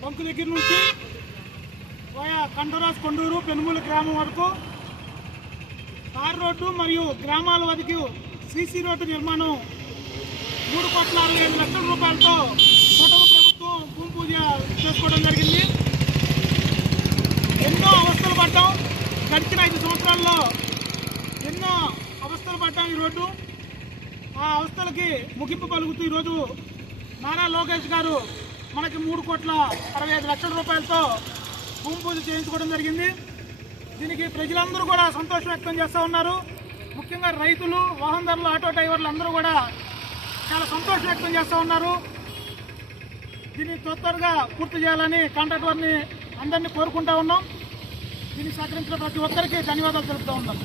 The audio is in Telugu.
చౌక్ దగ్గర నుంచి పోయా కండరాస్ కొండూరు పెనుమూలు గ్రామం వరకు తార్ రోడ్డు మరియు గ్రామాల వరకు సీసీ రోడ్డు నిర్మాణం మూడు కోట్ల అరవై ఐదు లక్షల రూపాయలతో కూటమి ప్రభుత్వం భూమి పూజ చేసుకోవడం జరిగింది. ఎన్నో అవస్థలు పడ్డాం. గడిచిన ఐదు సంవత్సరాల్లో ఎన్నో అవస్థలు పడ్డాం ఈ రోడ్డు. ఆ అవస్థలకి ముగింపు పలుకుతూ ఈరోజు నారా లోకేష్ గారు మనకి మూడు కోట్ల అరవై ఐదు లక్షల రూపాయలతో భూమి పూజ చేయించుకోవడం జరిగింది. దీనికి ప్రజలందరూ కూడా సంతోషం వ్యక్తం చేస్తూ ఉన్నారు. ముఖ్యంగా రైతులు వాహనదారులు ఆటో డ్రైవర్లు అందరూ కూడా చాలా సంతోషం వ్యక్తం చేస్తూ ఉన్నారు. దీన్ని త్వరగా పూర్తి చేయాలని కాంట్రాక్టర్ని అందరినీ కోరుకుంటా ఉన్నాం. దీన్ని సహకరించిన ప్రతి ఒక్కరికి ధన్యవాదాలు తెలుపుతూ ఉన్నాం.